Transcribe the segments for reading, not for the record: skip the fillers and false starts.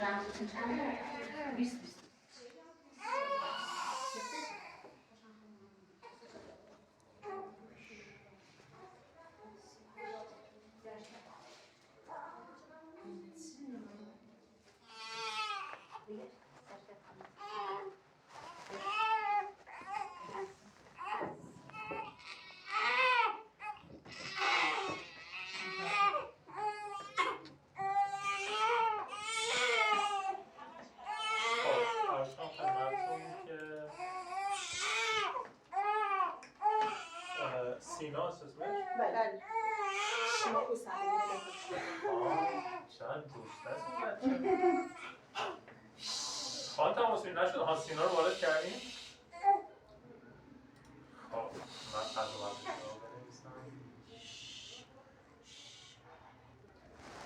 رمزتون چنده؟ 20 سینا اسمش؟ بله شما کو سعیده چند دوست نسیم خواهد تماس نشد ها سینا رو وارد کردیم؟ خب من قضاوت رو بنویسم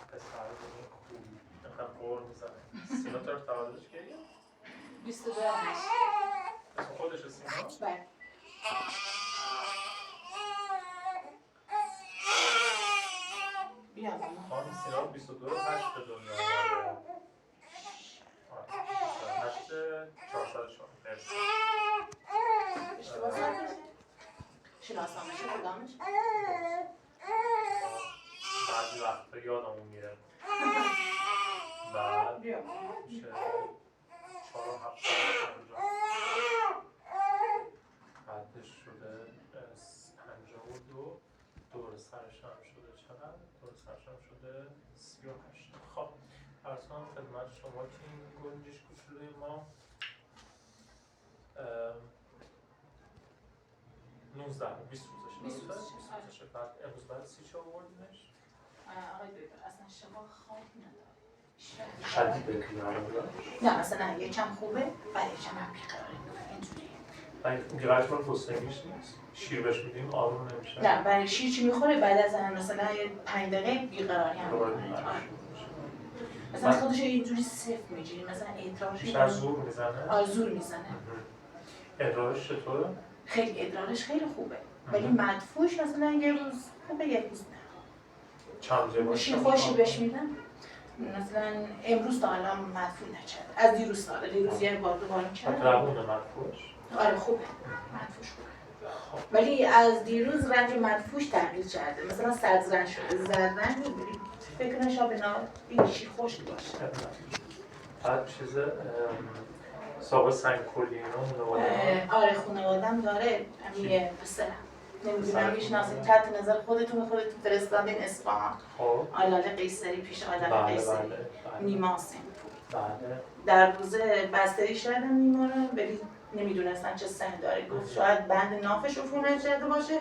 پسر بودیم خوبی اینقدر قور میزنه سینا طرف تولدش کردیم؟ 22 اسم خودش سینا؟ بله بیا خانم سینا 22 8 به دنیا آمده 8 404 مرسی اشتباه سرکشه شناسامش کدامش بعضی وقتا یادمون میره بعد میشه 4 7 بعدش شده 52 دور سرش هم شده چقدر؟ دور سرش هم شده 38 خب عرض کنم خدمت شما که این گنجش کوچولوی ما 19 20 روزشه 20 روزشه بعد امروز بعد 30 آوردیمش آقای دکتر اصلا شما خواب نداره شدیده بیقراره نه مثلا یکم خوبه ولی یکم هم بیقراره اینجوریه بیقرارش من گسترگیش نیست شیر بهش میدیم آروم نمیشه نه برای شیر چی میخوره بعد از مثلا 5 دقیقه بیقراری هم میکنه مثلا خودش اینجوری صفر میگیری مثلا ادرارش بیشتر زور میزنه؟ آره زور میزنه ادرارش چطوره؟ خیلی ادرارش خیلی خوبه ولی مدفوعش مثلا یه روز خوبه یه روز نه چند روزه شیر خوشی بهش میدم مثلا امروز تا الان مدفوع نکرد از دیروز تا الان دیروز یه بار دوباره کرد روونه مدفوعش؟ آره خوبه مدفوعش خوبه ولی از دیروز رنگ مدفوعش تغییر کرده مثلا سبز رنگ شده زرد رنگ فکر کنم شاید این شیر خشک باشه بعد چیز ساق سنگ کلی اینا آره خانواده‌ام داره همین پسرم نمیدونم میشناسید تحت نظر خودتون فرستادین اصفهان آلاله قیصری پیش آلاله قیصری نیما سنگپور در روزه بستری شدن نیما رو ولی نمیدونستن چه سن داره گفت شاید بند نافش عفونت نشده باشه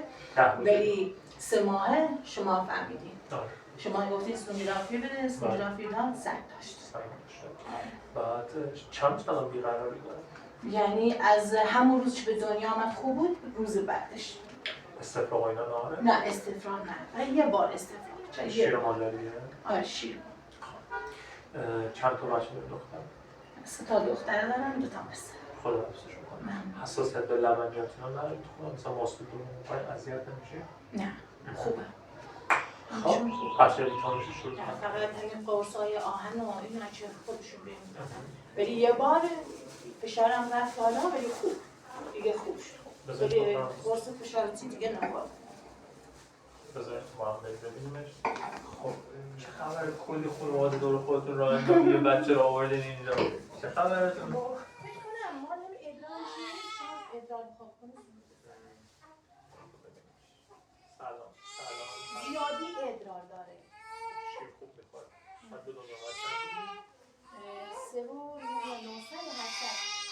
ولی 3 ماهه شما فهمیدین شما گفتید سونوگرافی بده سونوگرافی داد سنگ داشت بعد چند تا بیقراری داره؟ یعنی از همون روز که به دنیا آمد خوب بود روز بعدش استفراغ اینا داره؟ نه استفراغ نه یه بار استفراغ شیر مادریه؟ آره شیر چند تا بچه دختر؟ 3 تا دختر دارم 2 تا پسر خدا حفظشون کنه حساسیت به لبنیات اینا نداره تو خودم مثلا ماسکولون می‌خوای اذیت نمیشه؟ نه خوبه خب بچه ویتامینش شروع کنه فقط این قرصای آهن و اینا که خودشون بهم ولی یه بار فشارم رفت بالا ولی خوب دیگه خوب شد ولی قرص فشارتی دیگه نخورد بذارید ما هم ببینیمش خب چه خبر کلی خانواده دور خودتون راه انداختین یه بچه رو آوردین اینجا چه خبرتون؟ فکر کنم ما هم ادرار شدیم شاید ادرار بخواب کنیم سلام زیادی ادرار داره شیر خوب میخوره من دو دنیا هستم 3 و 900 هست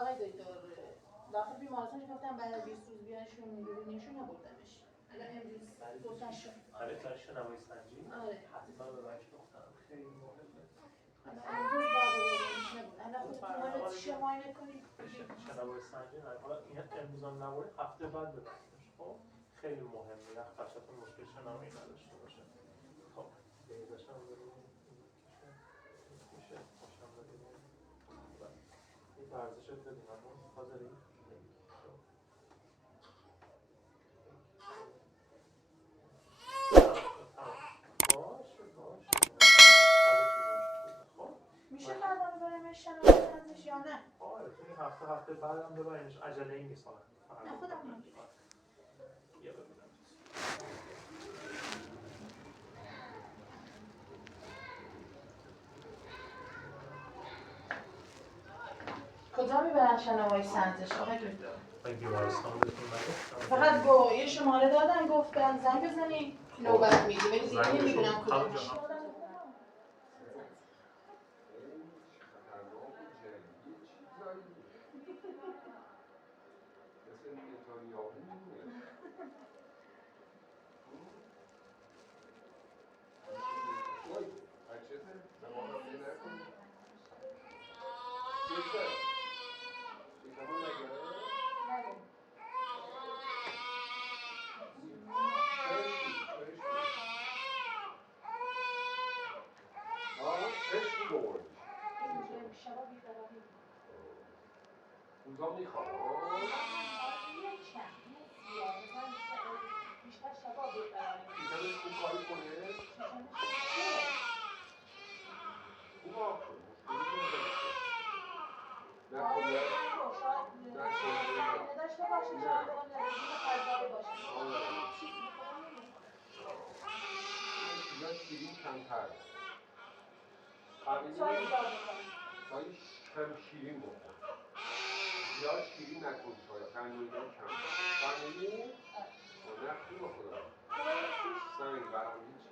آقای دکتر داخل بیمارستان گفتم بعد از 20 روز بیانشون میبینیشون نبردمش. الان امروز گفتن شد. برای برای شنوایی سنجی؟ آره. حتما به بچه دخترم خیلی مهمه. امروز بابا بردمش نبود. الان خودتون حالت شما اینه کنید. شنوایی سنجی نه. حالا این امروز هم نباید هفته بعد ببرینش. خب خیلی مهمه. یک بچه‌تون مشکل شنوایی نداشته باشه. خب بیزشم بریم. میشه خوشم بدیم. این ورزش رو ببینم. حاضری؟ میشه بعدا ببریمش شنواییش یا نه؟ آره توی هفته بعدم ببرینش عجله ای نیست حالا. نه خودم میگم. بیا ببینم. کجا میبرن شنوایی سنجش آقای دکتر؟ بیمارستان بهتون نگفتم. فقط یه شماره دادن گفتن زنگ بزنی نوبت میگی ولی دیگه نمیدونم کجا میشه. روزا میخوام بیشتر شبا بهتره بیشترش خوب کاری کنه خوب آخون نه کنه نه داشته باشه شاید اون رژیم غذایی باشه چیزا شیرین کمتر چای کم شیرین بخور زیاد شیرین نکن چای قندولی کم قندولی؟ نه خوب خدا سنگ برام هیچی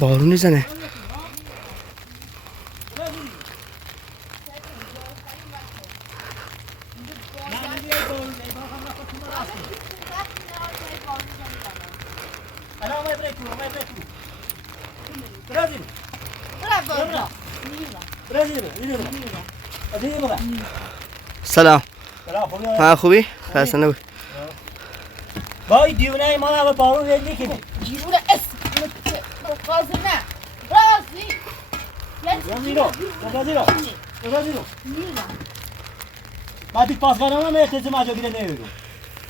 بارون میزنه. سلام. ها خوبی؟ خسته نباشی. وای دیونه ما اول بارون ول نکنه. دیونه قاضی نه. رازی. رازیرو. ما دیگه پاس کردم احتیاج ماجا بیره نمیرم.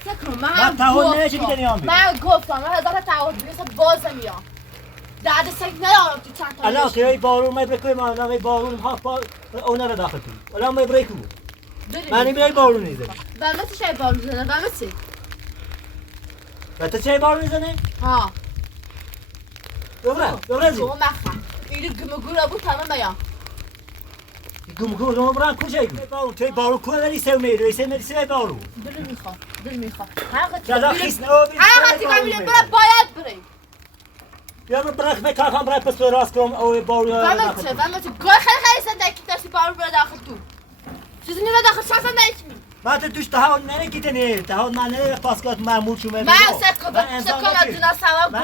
سکو من تعهد نمیشه بیره نیام. من گفتم من هزار تعهد بیرم باز میام. درد سگ ندارم تو چند تا. الان که بارون ما برکوی ما الان بارون ها اون رو داخل کنیم. الان ما برکو. من نمیای بارون نیزه. و من چه بارون زنه؟ و من چه؟ و تو چه بارون میزنه؟ ها. دوباره تو مخم. اینو گمگورا بود تمام بیام. گمگورا برام کجایی؟ بارون توی بارون کوه ولی سه میری بارون. دل میخواد. حقیقت. جدا خیس نبودی. حقیقتی که میگم باید بریم. یا من برخ میکردم برای پس راست کنم او بارون. و من چه گوی خیلی زندگی داشتی بارون برای داخل تو. چیزی نیست داخل شخصا نمی‌کنی. من توش تهان نمی‌گیدنی تهان من نه پاسکات معمول شو من سکو دنا سواب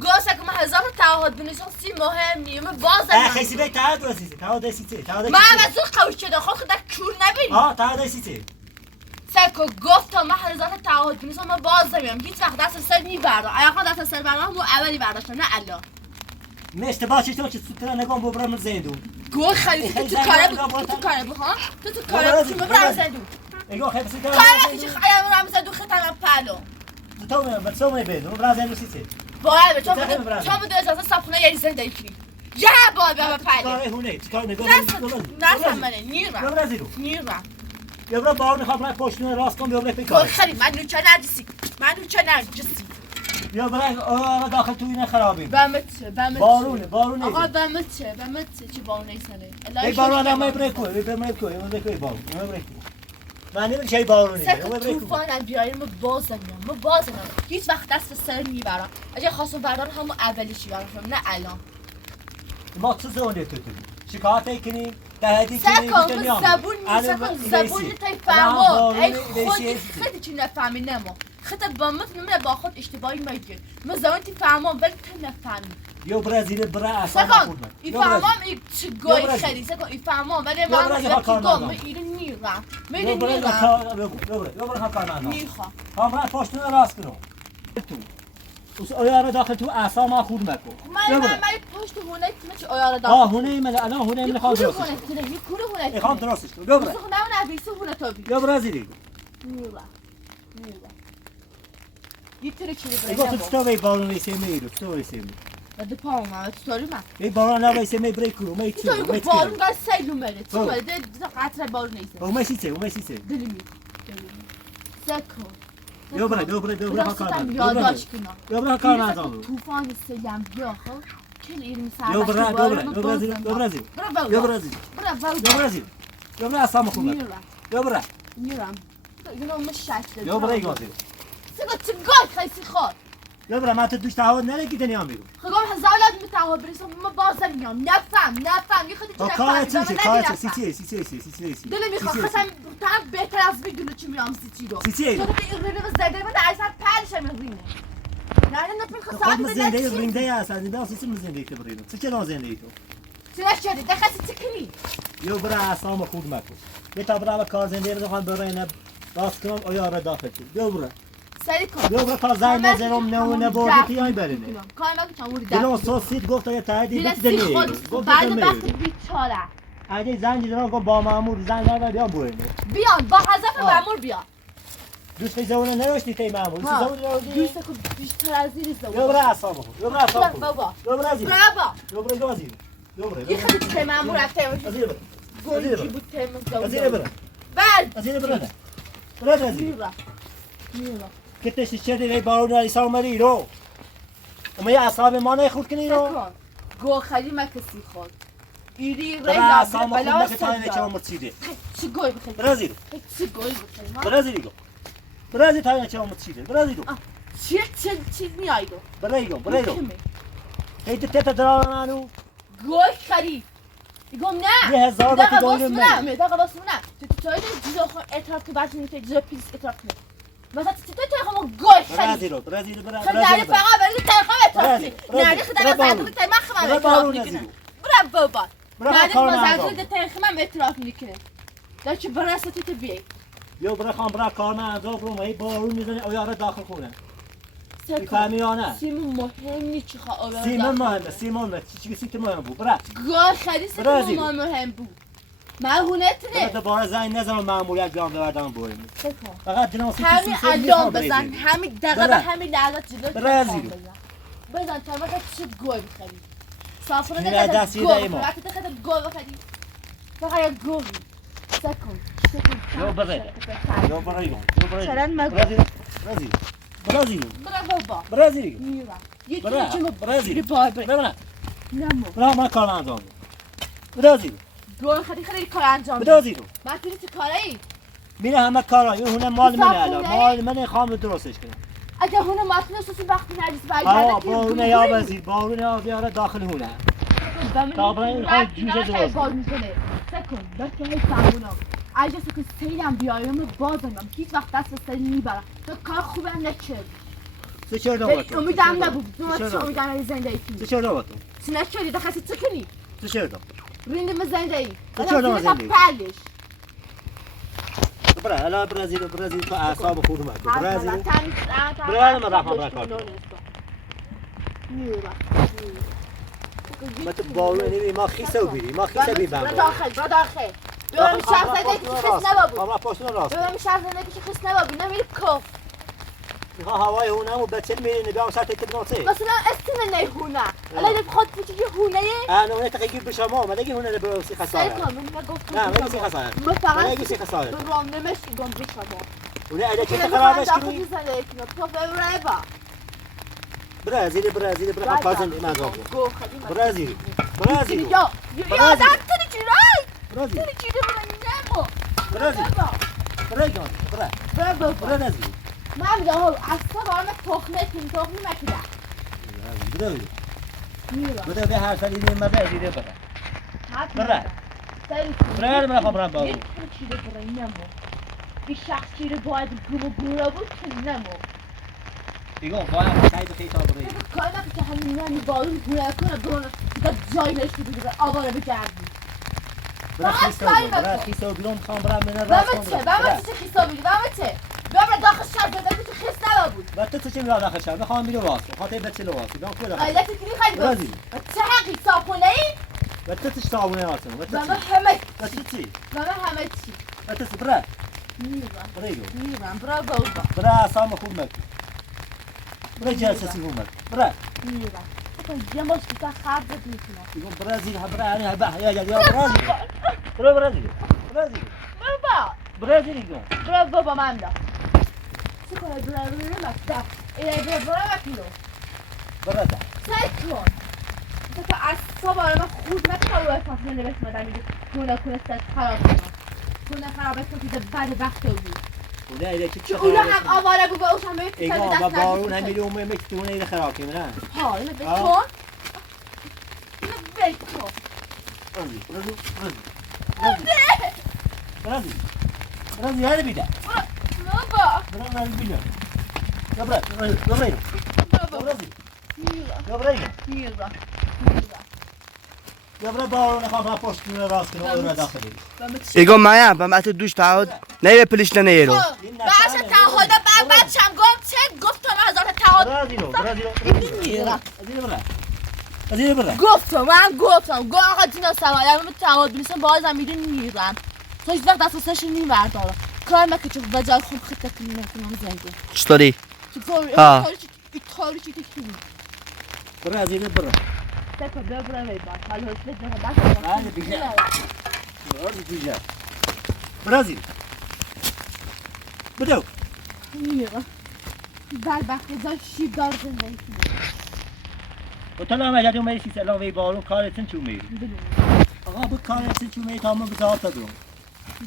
گفتم من هزار تعهد بنویسم سی مهمی من باز خیلی به تعهد رسیدی تعهد رسیدی من از اون قوی شده خود کور نبینی تعهد رسیدی سکو گفتم من هزار تعهد بنویسم من باز نمیام هیچ وقت دست سر میبردم اگه دست سر بردم مو اولی برداشتم نه الله اشتباه چطور که سوتر نگم ببرم زندو گو خیلی تو کاره بود ها تو کاره بود ببرم زندو ایگو خیلی سوتر کاره چی خیلی من زندو خطرم پالو تو من بسوم نبیدم ببرم زندو سیتی باید تو بود اجازه صفونه یه زندگی کنی یا باید بابا پالو کاره هونه کار نگم نه منه نیرم یا برو بار میخوام برای پشتون راست کنم یا برای گو خیلی من نوچه نرجسی یا برای آره داخل تو این خرابی بمت بارونه آقا بمت چه بارونه سنه ای بارون هم بریکو ای بارون من نمیشه ای بارونه سکو طوفان بیاریم ما بازم هیچ وقت دست سر میبرم اگه خواستم بردارم همون اولیش بیارم نه الان ما چه زونه تو شکایت کنیم دهدی سکو زبون تای فهمو ای خودی چی نفهمی نمو خطا با من با خود اشتباهی میگیر من زمان تی فهمم ولی تو نفهمی یا برزیل برا اصلا خورد ای فهمم ای چه گوی خیلی سکو ای فهمم ولی من ایران میرم یا برا کار من میخوام کامرا پشتون راست کنم تو آیار داخل تو اعصاب ما خورد مکو من پشت هونه چه آیار داخل هونه من الان هونه من خواهم درستش کنم میخوام درستش کنم بیا برا هونه تو بی بیا برزیلی میرم یه تره چیزی برای نمو تو بی بارون ویسه میرو تو ویسه میرو بده پاهم من چطوری من بی بارون نه ویسه می بریکو می چی تو بارون گار سیلو میره تو بده قطره بارون نیسته او میسیته دلی می سکو بیا برا کار من یاداش کنم بیا برا کار من زنم طوفان سیلم بیا خب کل ایرمی سر بیا برا اصلا خوبه بیا برا میرم اینو مشکل بیا برا ایگازی سکو چه گای خیلی خود بیا برا من تو دوش تهاد نرگی دنیا میگم خب هزارات میتهاد برسم ما بازم میام نفهم یه خودی تو نفهم کار سی دل میخواد خواستم تام بهتر از بدون چی میام سی رو تو دیگه رینگ زده من اصلا پالش میرینه نه نمیخوام خود مزنده رینده اصلا دیدم سی مزنده که برینو چه مزنده تو چرا شدی دخلت تکنی یو برا اصلا خود مکو بتا برا کار زنده رو خواهم برای راست کنم آیا را داخل کنم بیا برا سری کن بیا برا کار زنگ نزنم نه بردی پیای برینه کار مگه چموری دلو سوسید گفت یا تهدید گفت دلی گفت بعد وقت بیچاره اگه زنگ دیدم گفت با مامور زنگ نزد بیام برینه بیان با حذف مامور بیا دوست زونه نوشتی تی مامور زونه نوشتی دوست کو بیشتر از این زونه بیا برا اصلا بیا برا اصلا بابا بیا برا زیر برابا بیا برا گازی بیا برا یه خیلی تی مامور رفته ازیر برا گوی کی بود تی مامور ازیر برا بل ازیر برا ازیر میرا که تشتی چه دیگه بارون علیسا مری رو اما یه اصحاب ما نخورد کنی رو گو خیلی مکسی خود ایری ری برا اصحاب ما خود مکتانه چه عمر چیده چی گوی بخیر برازیل چی گوی بخیر برازیلیگو برازیل تانه چه عمر چیده برازیلو چی میایدو برایگو هیچ تیتا درانانو گوی خری میگم نه 1000 بات دارم نه دقیقا واسه نه تو جزو اعتراف که بعد میشه جزو پیس اعتراف کنه مثلا تو همون گوی خری برازیل خیلی فقط برای تلخام اعتراف کنی نه خدا بازداری تای من خبر اعتراف میکنه برا بابا نه بازداری تای من اعتراف میکنه داشت برا ستی تو بیای بیا برا خان برا کار من انجام کنم هی بارون میزنه آیاره داخل خونه میفهمی یا نه سیمون مهم نیست چی خواه سیمون مهمه چی سیت مهم بود برا گوی خری سیمون مهم بود مهونت نه دوباره زنگ نزنم ماموریت بیام ببردم بریم فقط دلم همین الان بزن همین دقیقه به همین لحظات جلو برازیل بزن تا وقت چه گوی بخری صافرا نه دستی دایما وقتی دخل گوی بخری فقط یک گوی سکن یو برایگم چرا مگو برازیل برا بابا برازیل میرم یه برا چیزی برازیل برا نمو برا ما کار انجام برازیل گوی خیلی کار انجام برازیل من توی کاری میره همه کارا این هونه مال منه الان مال منه خام درستش کنم اگه هونه ماتنه سوسی وقتی نریز برگرده که بارونه یا وزیر بارونه یا بیاره داخل هونه تا برای این خواهی جوشه درست سکن بس که هی فهمونم اگه سکن سیلم بیایم بازم هیچ وقت دست سیل میبرم تو کار خوبم نکرد چه چرا دوات امیدم نبود چه امیدم نبود زنده ای چه چرا دوات چه نکردی دخستی چه کنی چه چرا دوات رینده من زنده ای چرا دوات زنده ای پلش برا الان برازیل تو اعصاب خود اومد برازیل برای من رفتم برای کار ما تو بارون نمی ما خیسه بیری ما خیسه بی بند داخل ببینم شهر زنده که خیس نبابود ما پاشون راست ببینم شهر زنده که خیس نبابود نمیری کف میخواه هوای هونم و بچه میری نبیام سر تکت ناته مثلا استیمه نه هونه الان خود پیچی هونه انا هونه تقیقی بشما ما دیگه هونه رو سی خساره سعی کن من گفتم نه من سی خساره ما فقط سی خساره به رام نمیشی گم بشما هونه اگه چه خرابش کنی تو ببره با برازیل پازن مازوق برازیل یا دم تری چیرای برازیل تری چیره برنمو برازیل برازیل من میگم اصلا برام تخمه مکیدم برازیل میرم بده به هر سالی نمیده دیده بره برا برا خبرم باو تری چیره برنمو این شخص چیره باید گورا بود که نمو دیگه باید سعی خیلی تا بره کاری نکن که همین نمی بالون گورا کنه برون دیگه جای نشتی بگیره آواره بگردی برا خیسو بیرون خواهم برا من راست کنم بابا چه خیسو بگی بابا چه بابا داخل شد بده تو خیس نبود و تو چه میاد داخل شد میخوام بیرون واسه خاطر بچه لو واسه بیام کجا آیلت کی خیلی برازیل چه حقی صابونه ای و تو چه صابونه واسه و تو بابا همه و تو چی بابا همه چی و تو برا میرم برا بابا برا سام خوب مک برا جلسه سی خوب مک برا میرم یه باش که تا خرد میکنم دیگه برازیل برا یا برازیل برا برازیل دیگه برا بابا من دا چه کنه برا مکتب اینا برا مکیلو برا ده سعی کن تو اصلا من خود نکنم روی فاصله نوشت مدن میگه کنه ست خراب کنه خرابه کن که بعد وقت بود که اونا هم آواره بود و اوش هم باید ایگه با بارون هم میره اومه مکتونه ایده خراب کنه نه ها اینو بکن برازیل هر بیده بابا برازیل بیده یا برای بارون نخواه پشت کنه راست کنه او را داخل بید ایگو مایا با مت دوش تعهد نه پلیس نه ایرو باشه تعهد بعد شم گفتم هزار تعهد گفتم آقا دینا سوالم تعهد بنویسم بازم میرم تو هیچ وقت دستش نمیبردارم کار نکن چون بجای خوب خیلی تکنی نکنم زنده چطوری کاری چی تکنی برازیل برا تکو ببرم ایبان حالا هیچ نگه برازیل بدو میرم بعد وقتی جای شیب دار زنده و تو نام اجازه میری سی سلام وی بارون کارتون چو میری آقا بود کارتون چو میری تا ما بزاد تا دون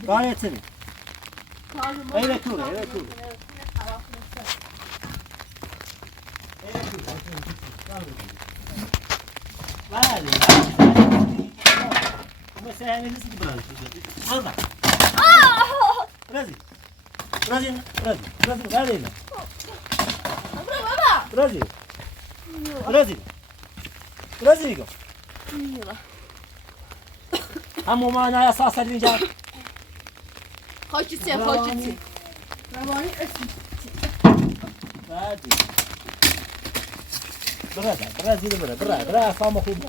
کارتون ایره کوره بله مثل همین نیست که برازیل همو معنا اساس اینجا خاچی روانی اسم برازیل برا فهم خوب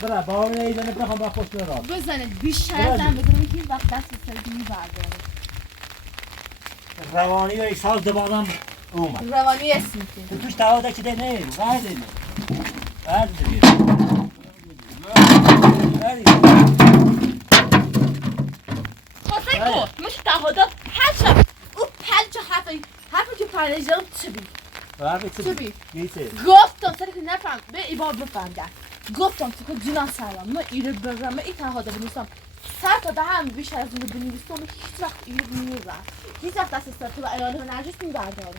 برا باور نیزنه برا هم با خوش نرا بزنه بیشتر از هم بدونی که وقت دست سردی میبرداره روانی و سال دوبارم اومد روانی اسم تو توش تعهد که ده نه بعد مش تعهدات حشم او پلچ حرفی که پرنجام چی بی گفتم سری که نفهم به ایباب بفهمدن گفتم تو که جنا سلام ما ایره برم ای تعهد بنویسم سر تا دهم بیشتر از اون بنویسم هیچ وقت ایره نمیرم هیچ وقت دست سر تو و ایاله و نرجس میبردارم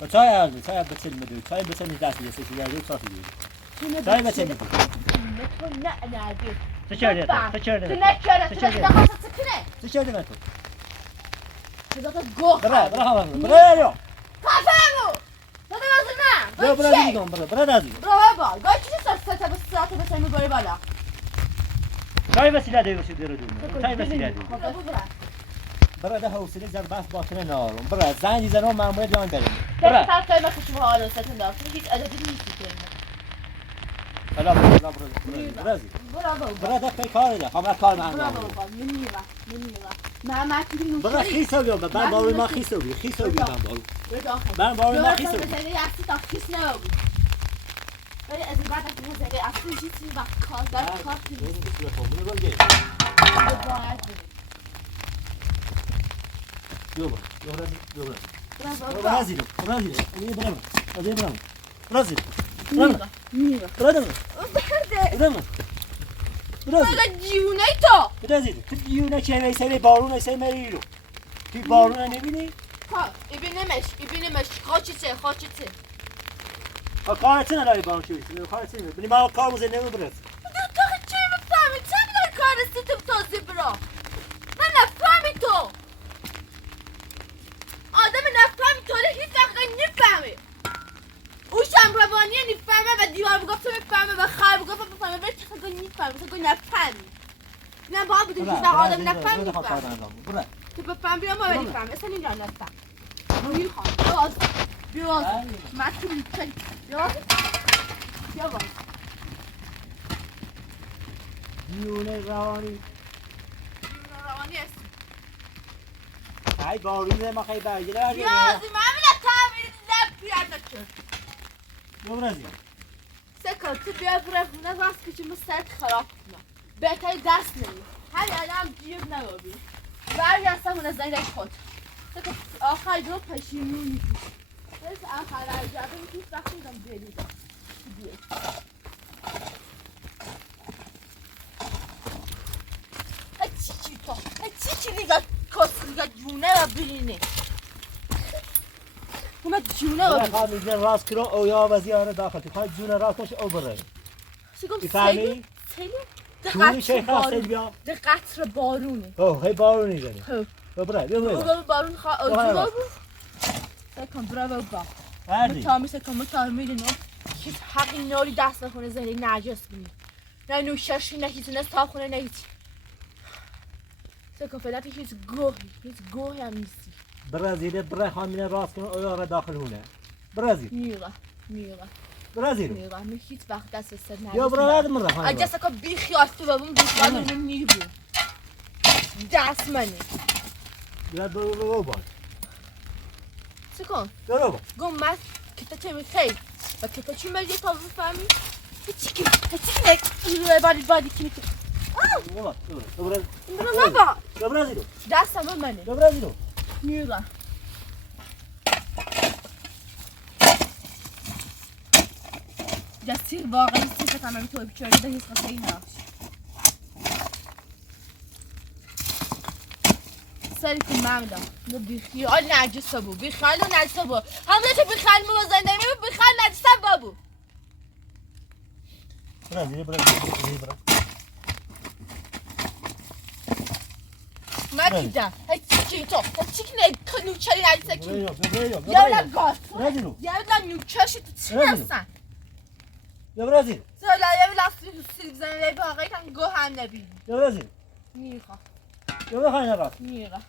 و چای بچل میدو چای بچل می دست دیگه چیزی دیگه صافی دیگه چای بچل میدو تو نه نرجس چه چرده تو برا بالا چای وسیله دیگه چای وسیله برا ده حوصله زر بس باطنه نارم برا زنی زنم معمولیت جان بریم برا تا ما کشیم حالا ستن دار هیچ عددی نیستی که برا ده پی کاری ده خب کار من برا خیسو بیام من باوری ما خیسو بیام من باوری ما خیسو بیام ولی از این بعد از این زده اصلا چیزی وقت کار برازیل میرا برادر برده برازیل مگه دیونه تو برازیل تو دیونه چه میسری بارون ایسری میرو تو بارون نمیبینی ها ایبینمش خاچته کارتون نداری بارون چی بیشتر کارتون نمیبینی ما کار موزه نمیبرد تو چه میفهمی چه میداری کار سیتم تازه برا من نفهمی تو آدم نفهمی تو هیچ وقت نفهمی اوشم روانی نفهمه و دیوار بگفت میفهمه و خر بگفت بفهمه ولی تو نفهمی تو نفهمی نه باید بودیم هیچ وقت آدم نفهمی تو بفهم بیا ما ولی فهم اصلا اینجا نفهم میخوام بیاز من تو میکنی بیاز دیونه روانی است ای بارونه ما خیلی برگیره بیازی من میره تعمیر لب بیاد نکن یا برازیل سکر تو بیا برای خونه باز که چون سرت خراب کنم بهتری دست نمی همین الان جیب نبابی برگردم اون از زنگ خود سکر آخر دو پشیمونی بس آخر عجبه میکنی وقتی دم بریدم چی لیگا کس لیگا جونه و بلینه اومد جونه و خواهد میگن راست کرو او یا وزیاره داخل خواهد جونه راست باشه او برای سیلی؟ توی شیخ هست سیل بیا ده قطر بارونه خیلی بارونی داری برای بیا بارون خواهد بود سکن برای با متامی سکن متامی دینو هیچ حقی ناری دست نخونه زنی نجس بینی نه نوششی نه هیچ نستا خونه نه هیچ سکن فعلت هیچ گوهی هم نیستی برازیل برای خامینه راست کنه او را داخل هونه برازیل میگه برازیل من هیچ وقت دست سر نجس یا برای مرا اگه سکن بی خیال تو ببون بیخیال اونو میبون دست منی یا برو باد سکن برو باد گم من کتا چه میخوای و کتا چی مجید تا بفهمی هیچی که بادی که میتونی یا برازیل دستم منه یا برازیل میگم دستی واقعا نیستی تمامی تو بیچاره ده هیچ قصه‌ای نراش سری که ممدم نه بیخیال نجسه بود بیخیال و نجسه بود همونه تو بیخیال مو زنده میبود بیخیال نجسه بابو برازیل من دیدم هیچی تو هیچی که نوچری نجسه کی یا لگاس یا نوچرشی تو چی هستن یا برازیل سالا یا لاستیک سیب زنده با آقای کن گو هم نبینی یا برازیل میخوام یا بخواین راست میرم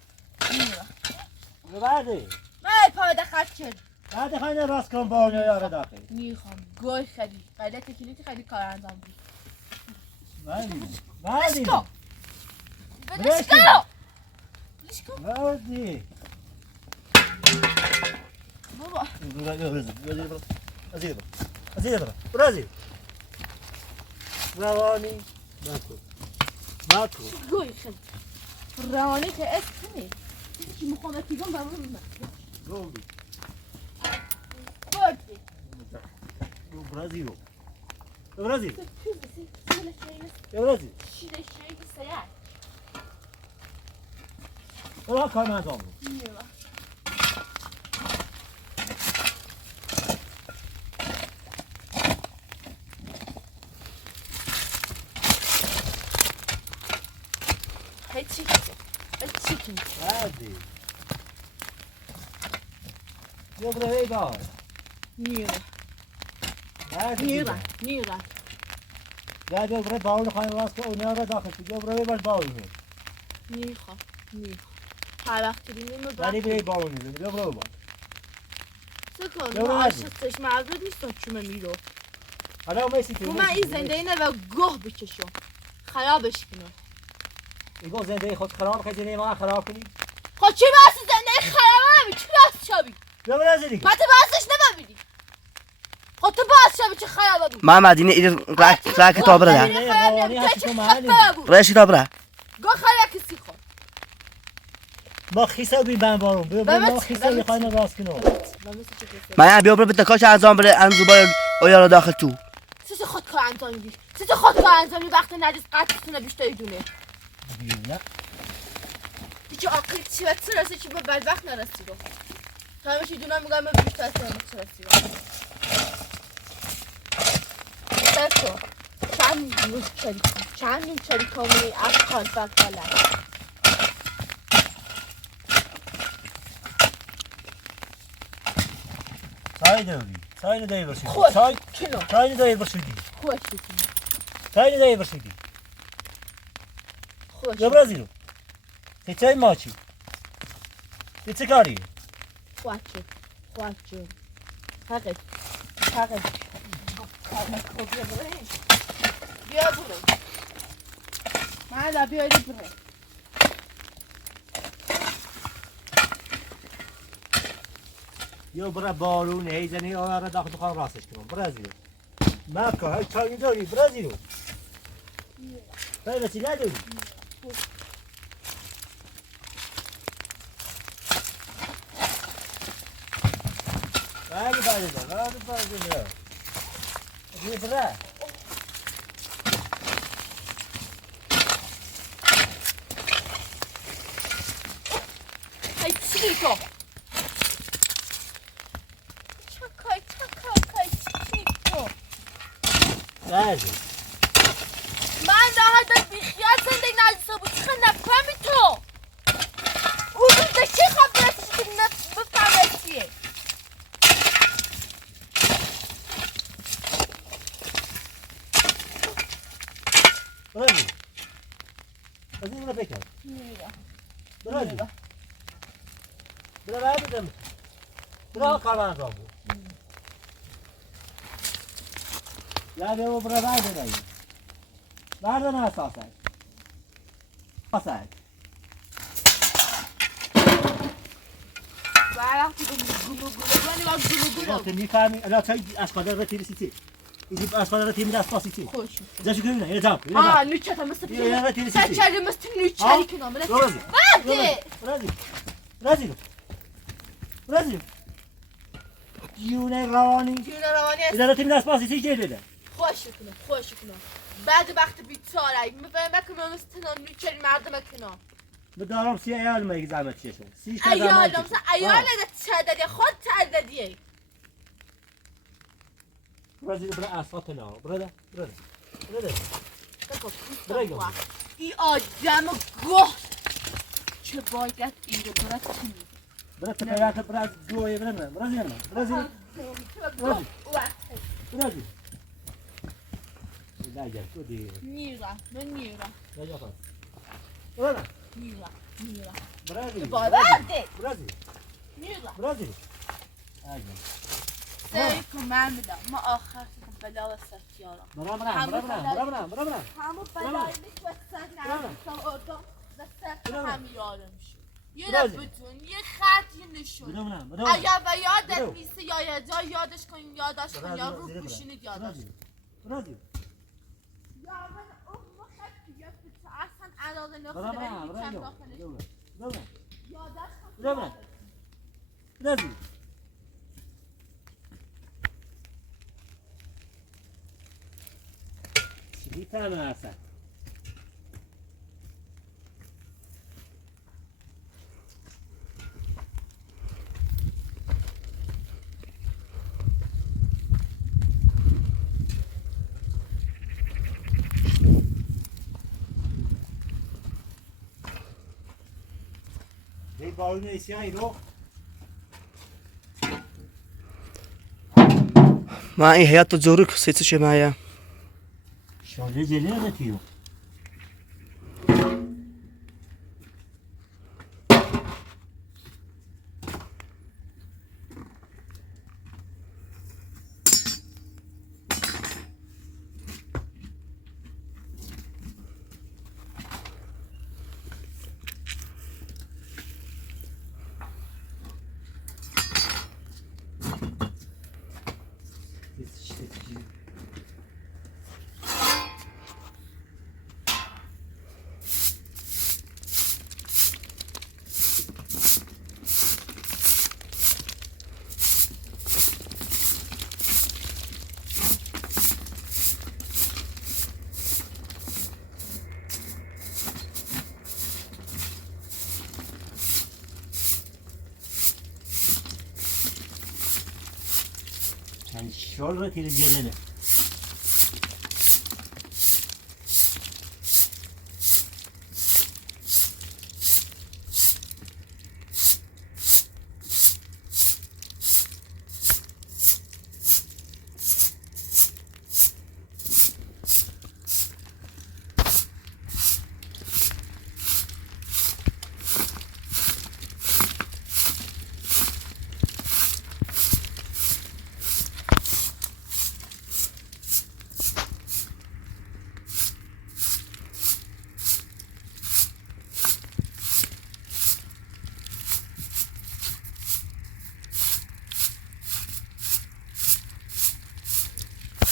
یا بعدی من پا دخل کرد بعد خواین راست کن با اون یاره داخل میخوام گوی خیلی غلط کلیدی خیلی کار انجام بدی بعدی بشکو بعدی بابا برازیل روانی ماکو گوی خیلی روانی که اسم نیست چیزی که مخوامه پیگم برمون من گوی بردی برازیل برازیل سیله یا برازیل شیده شیده سیار برای کار من انجام بود میرم هیچی کنی بعدی یا برای بار میرم یا برای باول خواهیم راست که اون یاره داخل شد یا برای باول میخوام هر وقت بینیم رو ولی برای باول میزنی یا برای باول سکن ما عاشقش معذور نیستم چومه میرو حالا میسی تو من این زندگی و گوه بکشم خرابش کنم ایگو زندگی خود خراب خیلی زندگی ما خراب کنی خب چی بحث زندگی خرابه نمی چی بحث شابی یا برازیل دیگه من تو بحثش نبینی خب تو بحث شابی چه خرابه بود محمد اینه این را کتاب را روانی هستی تو محلی را کتاب را گوه خراب کسی خود ما خیسه بی بن بارون بیا ما خیسه میخواین راست کنم من بیا برو به تکاش انجام بره انزوبای اویا رو داخل تو سه خود کار انجامی سه خود کار انجامی وقتی نرگس قطعتونه بیشتر دونه نه دیگه آقل چی و چه رسی چی به بدبخت نرسی رو همه چی دونم میگم من بیشتر از چه رسی رو سه چند نیم چری کامونی افغان فقاله ساین دایی برسیدی خوش ساین دایی برسیدی خوش بکنی ساین دایی برسیدی خوش جبرا زیرو چه ماچی چه کاری خوش حقیق خب بیا برو من بیایی برو یا برای بارون هیزنی آره داخل دخان راستش کنم برازیل مکه های چایی داری برازیل باید چی نداری باید یه برای های چی تو باید من راحت بیخیال زندگی نزدیسته بود چه نفهمی تو اون روزه چی خواب برسیش که بفهمه چیه برازیل از این رو بکن برازیل برا باید بدم برا کار انجام بود یا بیمو برا باید بدهی بردن اساسه وقتی گلو تو میفهمی الان چای از خاطر رو تیری سیتی ایزی از خاطر رو تیمی دست پاسیتی خوش جاشو کنیم نه جام نوچه تا مثل تیری سچه مثل نوچه کنم برازیل جونه روانی اداره تیمی دست پاسیتی چه دیده خوش کنم بعد وقت بیچاره میفهمم که من مثل نوچه مردم کنم بدارم سی ایال میگه زحمت چیه شون ایالم ایال چه خود تعدادیه برازیل برای اسفات نه برده ای آدم گوه چه باید این رو برد کنی برد تپیات برد گوه برازیل نگه تو دیگه نیرم نگه پاس نیرم برازیل سعی کن من بدم ما آخر که بلا و ستیارم برام همون بلای میشه و سر نرمسا اردم و سر هم یارم شد یه را بدون یه خط یه نشون اگر و یادت میسه یا یه جا یادش کن یادش کن یا رو پوشینید یادش کن یا من اون مخط یا بچه اصلا علاقه نخوره ولی میکنم داخلش یادش کن چی فهمه اصلا دی بارون ایسیایی رو من این حیات زورک سیچه چه مایا شاله جلی ندتیو شور تیر گلنه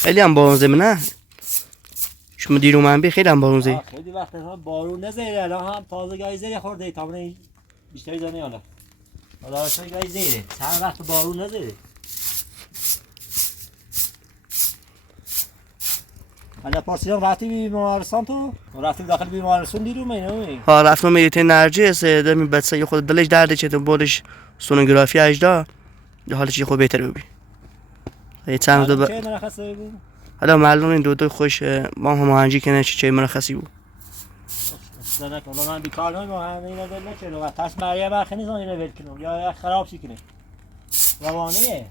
خیلی هم بارون زمینه شما دیرو من بی خیلی هم بارون زی خیلی وقت بارون نزیره الان هم تازه گاهی زیره خورده تامونه بیشتری زنی حالا حالا شاید گاهی زیره چند وقت بارون نزیره حالا پرسیدم رفتی بیمارستان تو؟ رفتی داخل بیمارستان دیرو مینه ها رفتم میگه نرجس دمی بچه خود دلش درد چه تو بولش سونوگرافی اجدا حالش خود بهتره ببین یه چند روز چه مرخصی بود؟ حالا معلوم این دو خوش ما هم هنجی کنه چه مرخصی بود زنک حالا من بیکار نمیم و همه اینا دل نکنم و تاش مریم برخی نیزان اینو ول کنم یا خراب شی کنه روانیه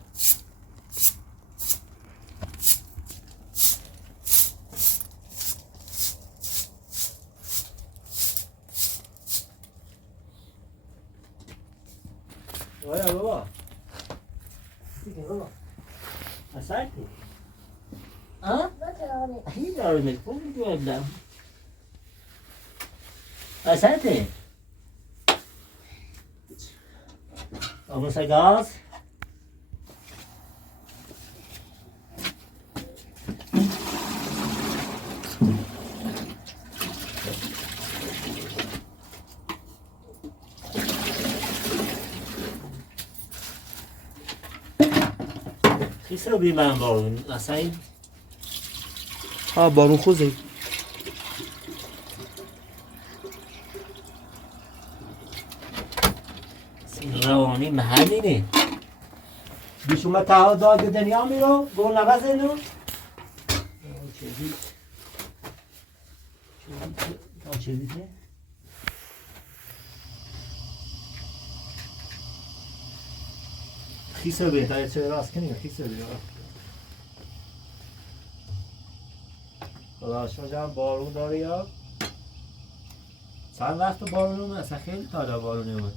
وای بابا دیگه بابا اسایتی ها هی داره نکن میگه ابدام اسایتی vamos a gas خیلی رو بیمارم بارون اصلا ها بارون خوزه روانی محلی نه بیشومه تا داگ دنیا میرو گل نغزه نو چه خیسه بهتره چه راست کنیم خیسه بهتره خدا شما جمع بارون داره یا چند وقت بارون اومد اصلا خیلی تالا بارون اومد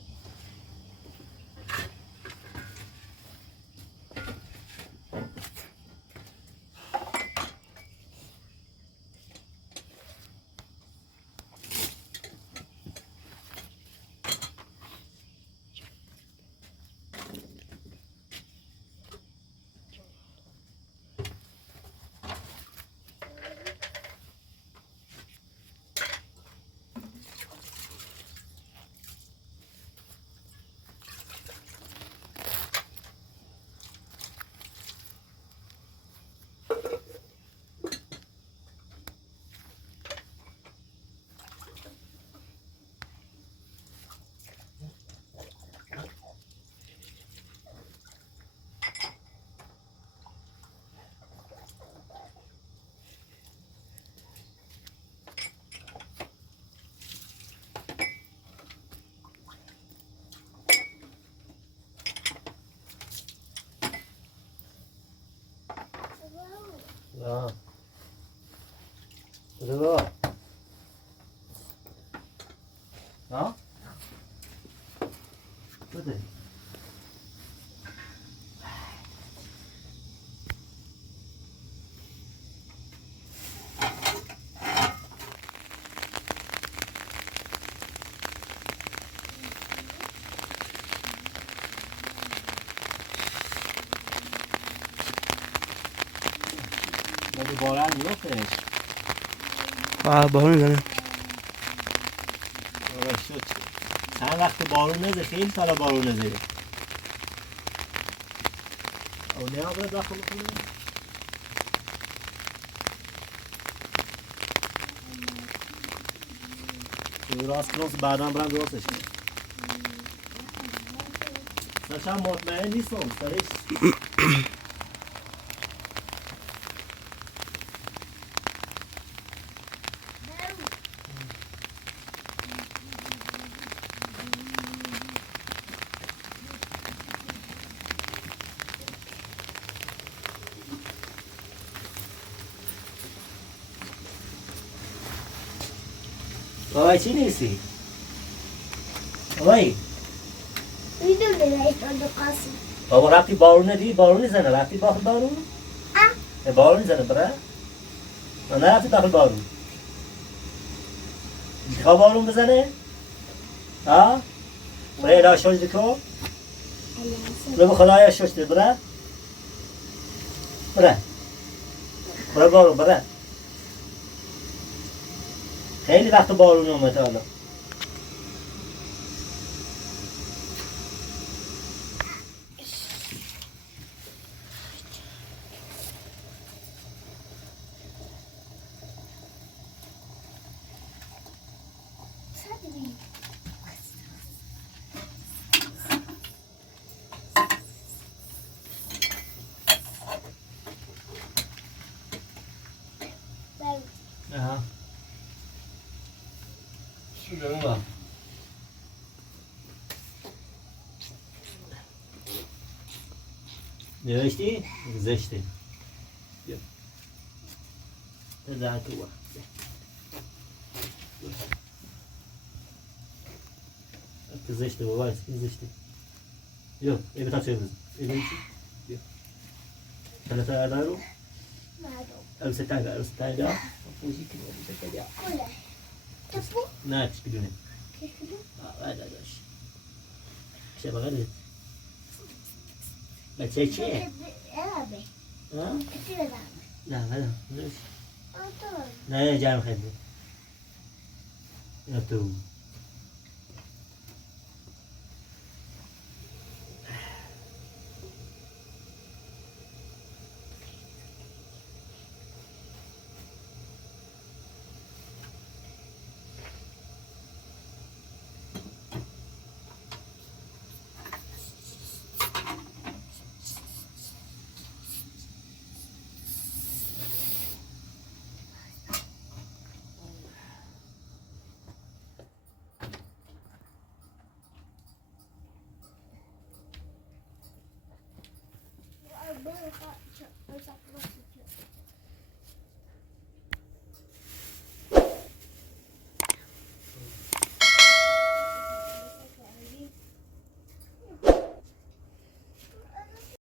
ها بده ها بده باران میفتش بارون میزنه چند وقت بارون نزه خیلی سالا بارون نزه او نه آبره داخل کنه راست کلاس بعدم برم درستش کنه داشتم مطمئن نیستم سرش وای چی نیستی؟ وای میدونی رایتون دو قاسم بابا رفتی بارون ندی؟ بارون نیزنه رفتی داخل بارون؟ بارون نیزنه برای؟ نه رفتی داخل بارون میخواه بارون بزنه؟ ها؟ برای الهی شوش دکو؟ برای خدای شوش ده برای؟ برای بارون برای خیلی وقت بارون اومده حالا Aha. Şuradan bak. نوشتی؟ زشته بیا ده تو با زشته بابا این زشته بیا ای بتا چه بزن ای بیشی بیا ثلاثة أدارو أو ستة أو ستة أدار فوزي كده أو ستة أدار كله تفو نه چی بدونه كيف كده بعد اداش چه بغلت بچه چیه؟ أبي ها؟ كتير دعم نه نه نه أطول نه جام خیلی یا تو أبغى